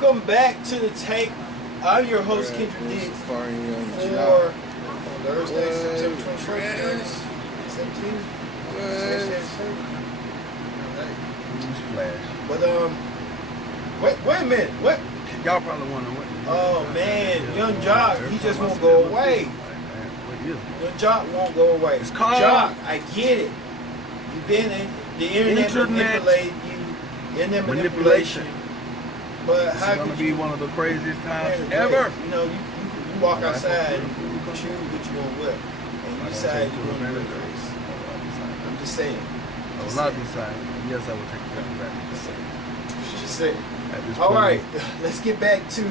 Welcome back to the Take. I'm your host, Kendrick Diggs, for Thursday, September 21st. 17th. But wait a minute. What? Y'all probably wonder what. Oh man, Young Jock, he just won't go away. Young Jock won't go away. It's called Jock, I get it. You've been in the internet manipulating you. Internet manipulation. But how could you be one of the craziest times ever? You know, you walk outside and you choose what you want to wear, and you decide you want to wear this. I'm just saying. I will not be silent. Yes, I will take the gun back. Just saying. All right, let's get back to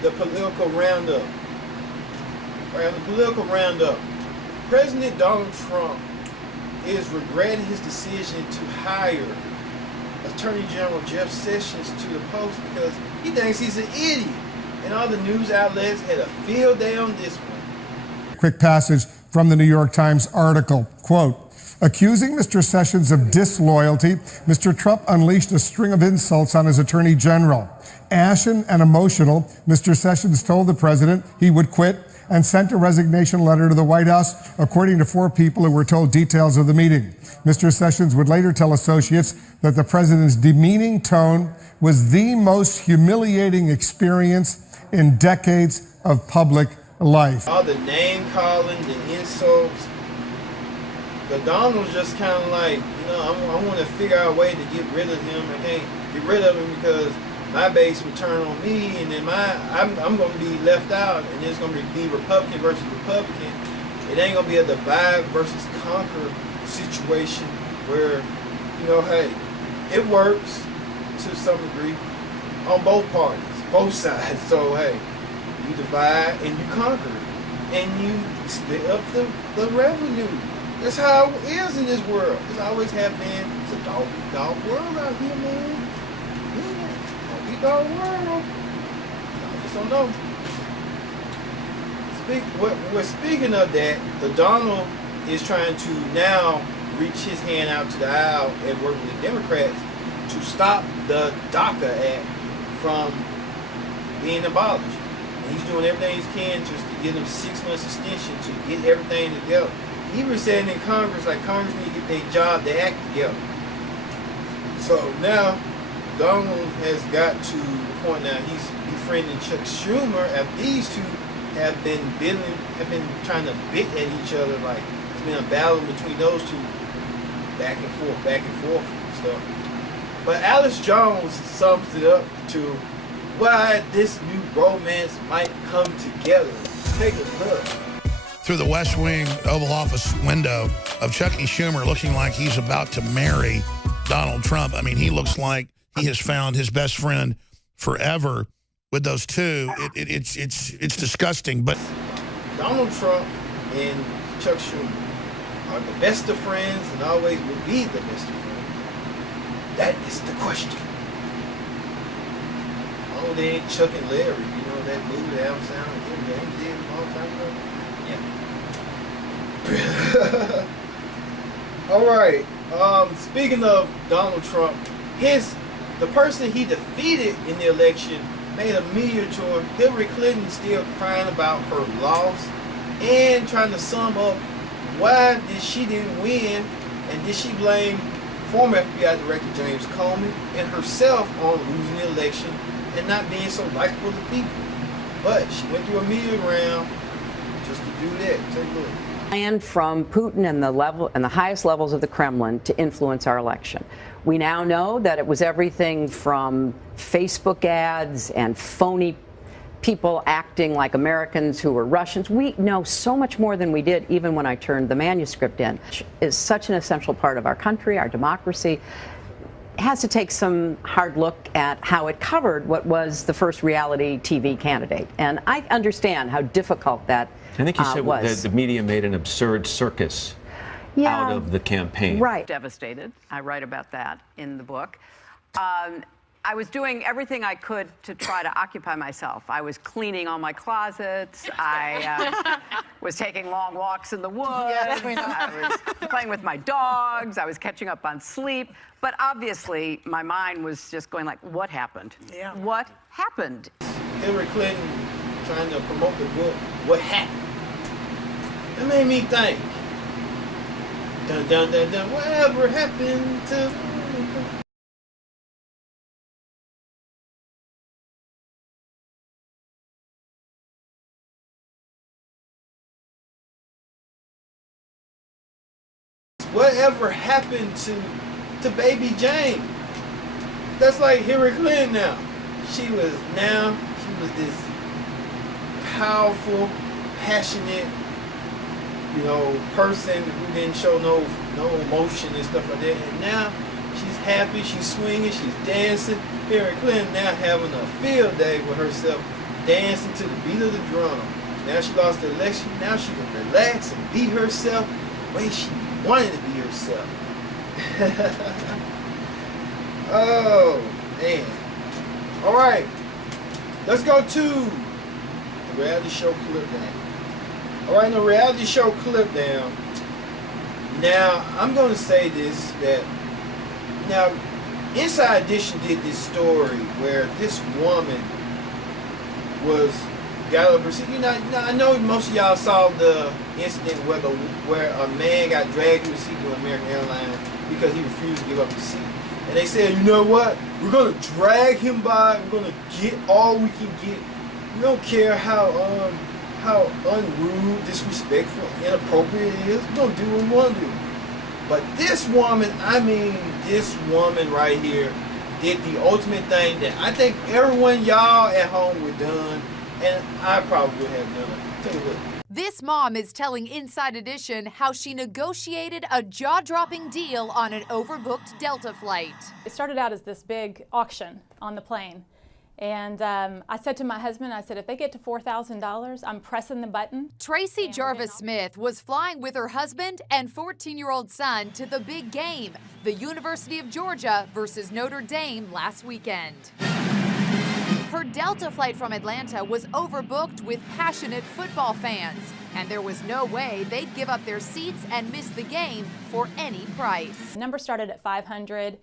the political roundup. All right, the political roundup. President Donald Trump is regretting his decision to hire Attorney General Jeff Sessions to the post because he thinks he's an idiot. And all the news outlets had a field day on this one. Quick passage from the New York Times article, quote, accusing Mr. Sessions of disloyalty, Mr. Trump unleashed a string of insults on his Attorney General. Ashen and emotional, Mr. Sessions told the president he would quit and sent a resignation letter to the White House, according to 4 people who were told details of the meeting. Mr. Sessions would later tell associates that the president's demeaning tone was the most humiliating experience in decades of public life. All the name calling, the insults, but Donald's just kind of like, you know, I want to figure out a way to get rid of him. I can't get rid of him because my base would turn on me, and then I'm going to be left out, and there's going to be Republican versus Republican. It ain't going to be a divide versus conquer situation where, you know, hey, it works to some degree on both parties, both sides. So, hey, you divide and you conquer, and you split up the revenue. That's how it is in this world. It's always have been. It's a dog world out here, man. Yeah, dog world. I just don't know. Speaking of that, the Donald is trying to now reach his hand out to the aisle and work with the Democrats to stop the DACA Act from being abolished. And he's doing everything he can just to give them 6 months extension to get everything together. He was saying in Congress, like Congress need to get their job, their act together. So now Donald has got to the point now he's befriending Chuck Schumer, and these two have been trying to bit at each other. Like it's been a battle between those two, back and forth and stuff. But Alice Jones sums it up to why this new romance might come together. Take a look. Through the West Wing Oval Office window of Chucky Schumer looking like he's about to marry Donald Trump. I mean, he looks like he has found his best friend forever with those two. It's disgusting. But Donald Trump and Chuck Schumer are the best of friends and always will be the best of friends. That is the question. Oh, they ain't Chuck and Larry. You know that movie that Adam Sandler and James did a long time ago? Yeah. All right. Speaking of Donald Trump, the person he defeated in the election made a media tour. Hillary Clinton still crying about her loss and trying to sum up why she didn't win, and did she blame former FBI Director James Comey and herself on losing the election and not being so likable to people. But she went through a media round just to do that. Take a look. And from Putin and the highest levels of the Kremlin to influence our election. We now know that it was everything from Facebook ads and phony people acting like Americans who were Russians. We know so much more than we did even when I turned the manuscript in. It is such an essential part of our country, our democracy. It has to take some hard look at how it covered what was the first reality TV candidate. And I understand how difficult that I think you said the media made an absurd circus out of the campaign. Right. Devastated. I write about that in the book. I was doing everything I could to try to occupy myself. I was cleaning all my closets. I was taking long walks in the woods. I was playing with my dogs. I was catching up on sleep. But obviously, my mind was just going like, what happened? Yeah. What happened? Hillary Clinton trying to promote the book, What Happened? It made me think. Dun dun dun dun. Whatever happened to? Whatever happened to baby Jane? That's like Hillary Clinton now. She was this powerful, passionate, person who didn't show no emotion and stuff like that. And now she's happy, she's swinging, she's dancing. Hillary Clinton now having a field day with herself, dancing to the beat of the drum. Now she lost the election. Now she can relax and be herself the way she wanted to be herself. Oh, man. All right. Let's go to the reality show clip down. All right, in the reality show clip down. Now, I'm going to say this, that now, Inside Edition did this story where this woman got up her seat. I know most of y'all saw the incident where a man got dragged to a seat to American Airlines because he refused to give up his seat. And they said, you know what? We're going to drag him by. We're going to get all we can get. We don't care how unrude, disrespectful, inappropriate it is. We're going to do what we want to do. But this woman right here did the ultimate thing that I think everyone y'all at home would done, and I probably would have done. Take a look. This mom is telling Inside Edition how she negotiated a jaw-dropping deal on an overbooked Delta flight. It started out as this big auction on the plane. And I said to my husband, I said, if they get to $4,000, I'm pressing the button. Tracy Jarvis Smith was flying with her husband and 14-year-old son to the big game, the University of Georgia versus Notre Dame last weekend. Her Delta flight from Atlanta was overbooked with passionate football fans, and there was no way they'd give up their seats and miss the game for any price. The number started at 500,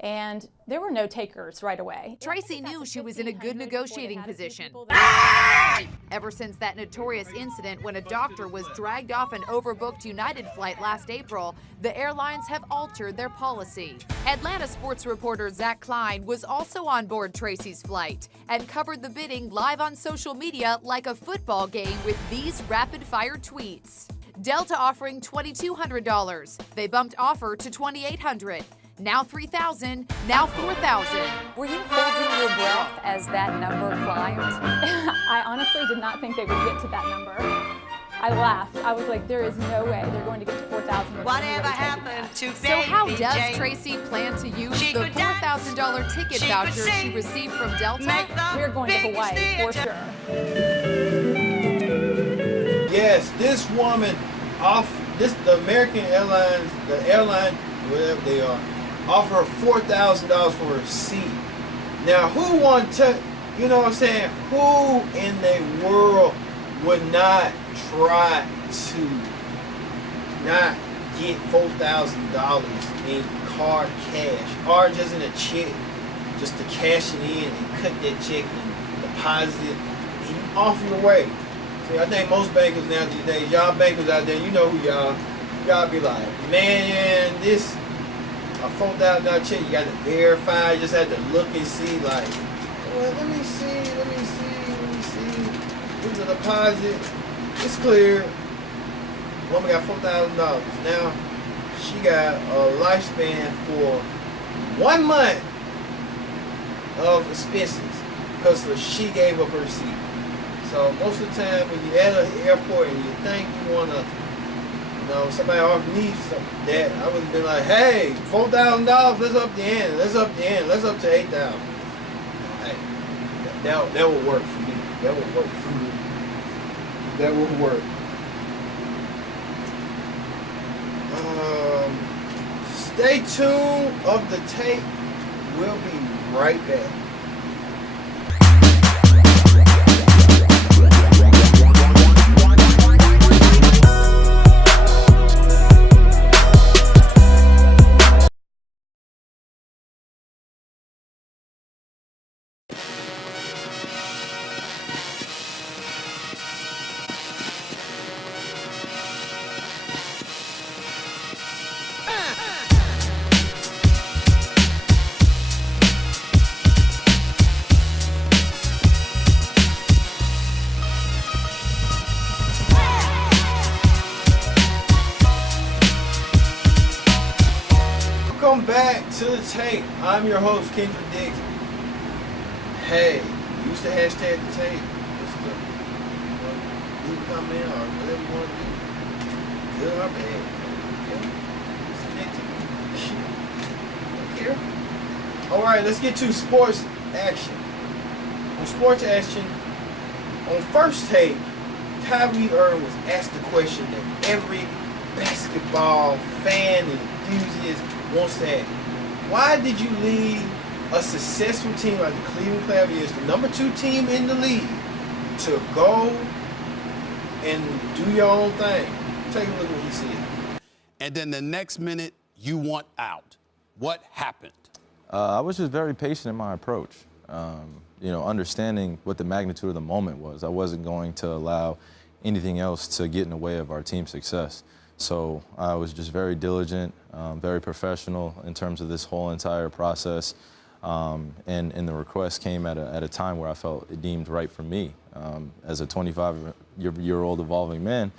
and there were no takers right away. Tracy knew she was in a good negotiating position. Ever since that notorious incident when a doctor was dragged off an overbooked United flight last April, the airlines have altered their policy. Atlanta sports reporter Zach Klein was also on board Tracy's flight and covered the bidding live on social media like a football game with these rapid-fire tweets. Delta offering $2,200. They bumped offer to $2,800. Now $3,000, now $4,000. Were you holding your breath as that number climbed? I honestly did not think they would get to that number. I laughed. I was like, there is no way they're going to get to 4,000. Whatever happened to So how Baby does Jane? Tracy plan to use She the could dance, $4,000 ticket she voucher could she sing, received from Delta? We're going to Hawaii for sure. Yes, this woman the American Airlines, the airline, whatever they are, offer her $4,000 for her seat. Now, who want to, you know what I'm saying? Who in the world would not try to not get $4,000 in card cash, or just in a check, just to cash it in and cut that check and deposit it and off your way? See, I think most bankers now these days, y'all bankers out there, you know who y'all be like, man, this a $4,000 check, you got to verify, you just had to look and see, like, well, let me see. Here's the deposit. It's clear. Woman got $4,000. Now, she got a lifespan for 1 month of expenses because she gave up her seat. So most of the time when you're at an airport and you think you want to, somebody offered me that, I would have been like, hey, $4,000, let's up the ante, let's up to $8,000. Hey, that would work for me. That would work for me. That would work. Stay tuned. Of the tape will be right back. Welcome back to the tape. I'm your host, Kendrick Diggs. Hey, use the hashtag the tape. It's the leave a comment or whatever you want to do. Good or bad. Yeah. It's here. Alright, let's get to sports action. On sports action, on first tape, Kyrie Irving was asked the question that every basketball fan and enthusiast wants to ask. Why did you leave a successful team like the Cleveland Cavaliers, the number 2 team in the league, to go and do your own thing? Take a look at what he said. And then the next minute, you want out. What happened? I was just very patient in my approach. Understanding what the magnitude of the moment was. I wasn't going to allow anything else to get in the way of our team's success. So I was just very diligent, very professional in terms of this whole entire process. And the request came at a time where I felt it deemed right for me. As a 25-year-old evolving man,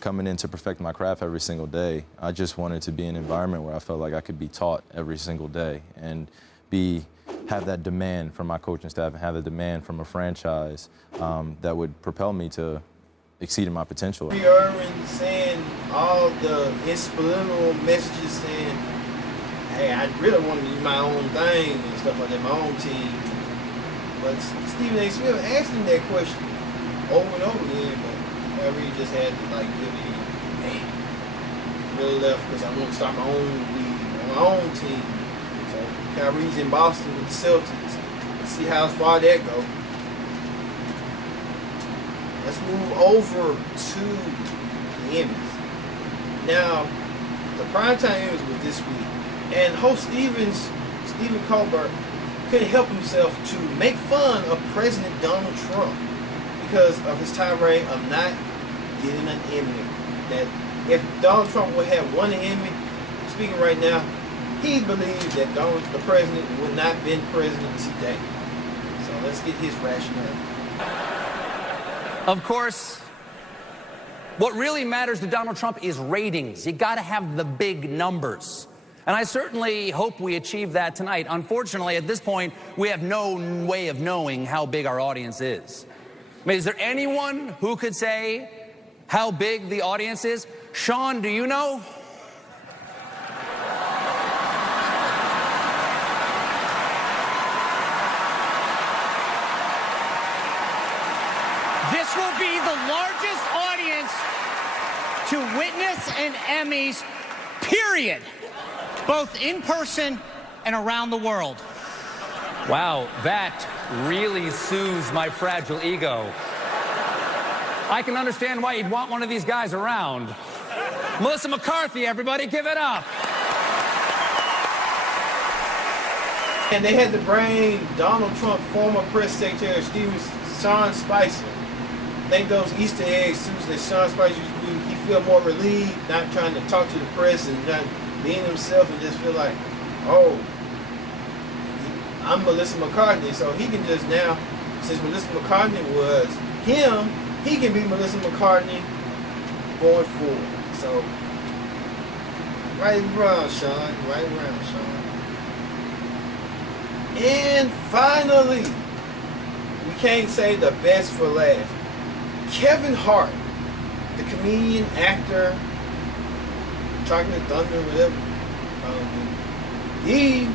coming in to perfect my craft every single day, I just wanted to be in an environment where I felt like I could be taught every single day and have that demand from my coaching staff and have the demand from a franchise that would propel me to exceeding my potential. Kyrie Irving saying all the subliminal messages saying, hey, I really want to do my own thing and stuff like that, my own team. But Stephen A. Smith asked him that question over and over again, but Kyrie just had to give it in. Hey, really left because I want to start my own league, my own team. So Kyrie's in Boston with the Celtics. Let's see how far that goes. Let's move over to the Emmys. Now, the primetime Emmys was this week, and host Stephen Colbert couldn't help himself to make fun of President Donald Trump because of his tirade of not getting an Emmy. That if Donald Trump would have won an Emmy, speaking right now, he believes that the president would not have been president today. So let's get his rationale. Of course, what really matters to Donald Trump is ratings. You got to have the big numbers. And I certainly hope we achieve that tonight. Unfortunately, at this point, we have no way of knowing how big our audience is. I mean, is there anyone who could say how big the audience is? Sean, do you know? This will be the largest audience to witness an Emmys, period, both in person and around the world. Wow, that really soothes my fragile ego. I can understand why you'd want one of these guys around. Melissa McCarthy, everybody, give it up. And they had to bring Donald Trump, former press secretary Sean Spicer. I think those Easter eggs, Susan, that Sean Spicer used to do, he feel more relieved, not trying to talk to the press and not being himself and just feel like, oh, I'm Melissa McCarthy. So he can just now, since Melissa McCarthy was him, he can be Melissa McCarthy going forward. So, right around, Sean. Right around, Sean. And finally, we can't say the best for last. Kevin Hart, the comedian, actor, Chocolate Thunder, whatever. He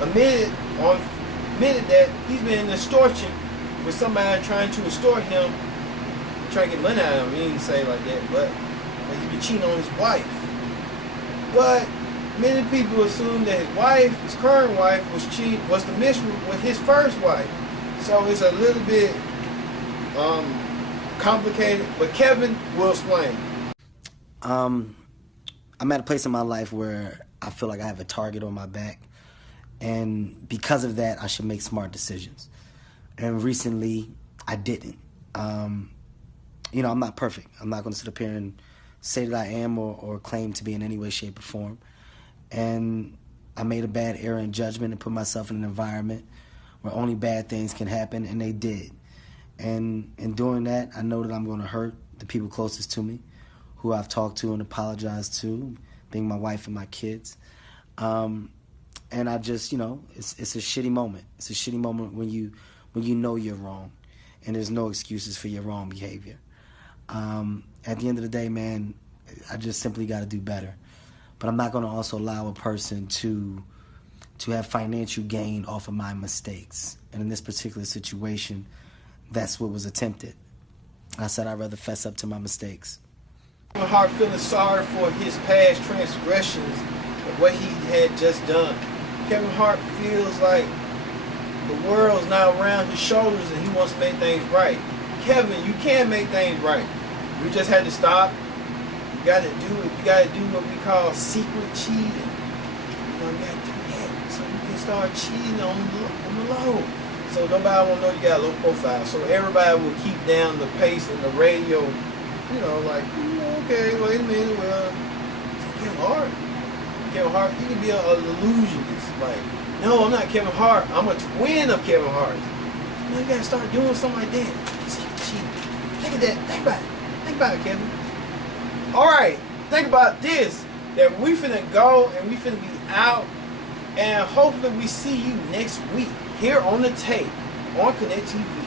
admitted that he's been in extortion with somebody trying to extort him, trying to get money out of him. He didn't say it like that, but he's been cheating on his wife. But many people assume that his wife, his current wife, was the mistress with his first wife. So it's a little bit complicated, but Kevin will explain. I'm at a place in my life where I feel like I have a target on my back, and because of that, I should make smart decisions. And recently, I didn't. You know, I'm not perfect. I'm not going to sit up here and say that I am or claim to be in any way, shape, or form. And I made a bad error in judgment and put myself in an environment where only bad things can happen, and they did. And in doing that, I know that I'm going to hurt the people closest to me, who I've talked to and apologized to, being my wife and my kids. And I just, you know, it's a shitty moment. It's a shitty moment when you know you're wrong, and there's no excuses for your wrong behavior. At the end of the day, man, I just simply got to do better. But I'm not going to also allow a person to have financial gain off of my mistakes. And in this particular situation, that's what was attempted. I said I'd rather fess up to my mistakes. Kevin Hart feeling sorry for his past transgressions and what he had just done. Kevin Hart feels like the world's now around his shoulders and he wants to make things right. Kevin, you can make things right. You just had to stop. You got to do it. You got to do what we call secret cheating. You know, you got to do that so you can start cheating on the low. So nobody will know you got a low profile. So everybody will keep down the pace and the radio. You know, like, okay, wait a minute. Well, Kevin Hart. Kevin Hart, you can be an illusionist. Like, no, I'm not Kevin Hart. I'm a twin of Kevin Hart. You know, you got to start doing something like that. Secret cheating. Think of that. Think about it. Think about it, Kevin. All right, think about this, that we finna go and we finna be out, and hopefully we see you next week here on the tape on Connect TV.